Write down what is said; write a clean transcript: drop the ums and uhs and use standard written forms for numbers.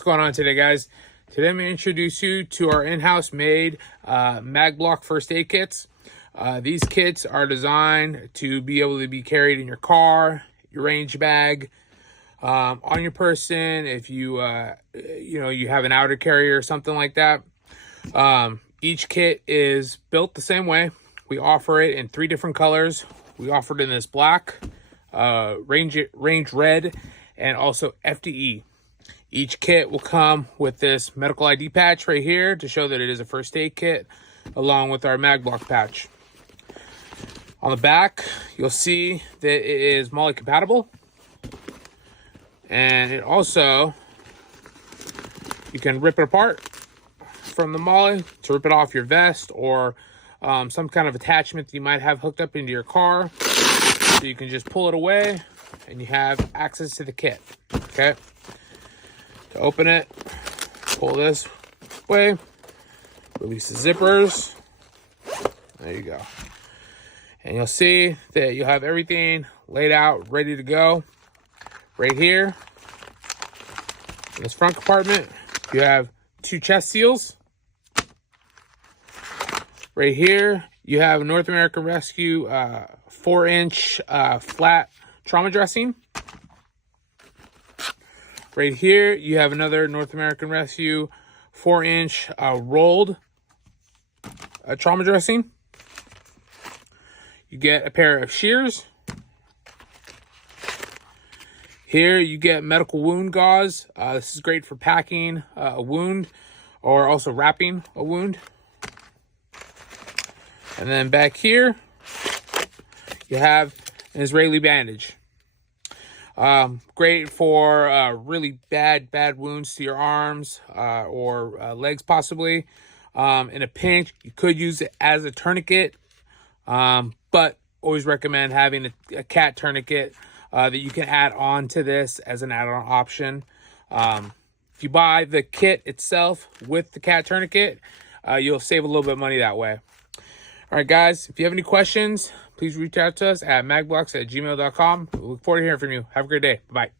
What's going on today, guys? Today I'm going to introduce you to our in-house made Magblock First Aid Kits. These kits are designed to be able to be carried in your car, your range bag, on your person, if you you have an outer carrier or something like that. Each kit is built the same way. We offer it in 3 different colors. We offer it in this black, range red, and also FDE. Each kit will come with this medical ID patch right here to show that it is a first aid kit, along with our Magblock patch. On the back, you'll see that it is MOLLE compatible. And it also, you can rip it apart from the MOLLE to rip it off your vest or some kind of attachment that you might have hooked up into your car. So you can just pull it away and you have access to the kit, okay? To open it, pull this way, release the zippers. There you go. And you'll see that you'll have everything laid out, ready to go. Right here, in this front compartment, you have 2 chest seals. Right here, you have a North American Rescue 4-inch flat trauma dressing. Right here, you have another North American Rescue 4-inch rolled trauma dressing. You get a pair of shears. Here you get medical wound gauze. This is great for packing a wound or also wrapping a wound. And then back here, you have an Israeli bandage. Great for really bad wounds to your arms or legs possibly. In a pinch, you could use it as a tourniquet, but always recommend having a cat tourniquet that you can add on to this as an add-on option. If you buy the kit itself with the cat tourniquet, you'll save a little bit of money that way. All right, guys, if you have any questions, please reach out to us at magblocks@gmail.com. We look forward to hearing from you. Have a great day. Bye.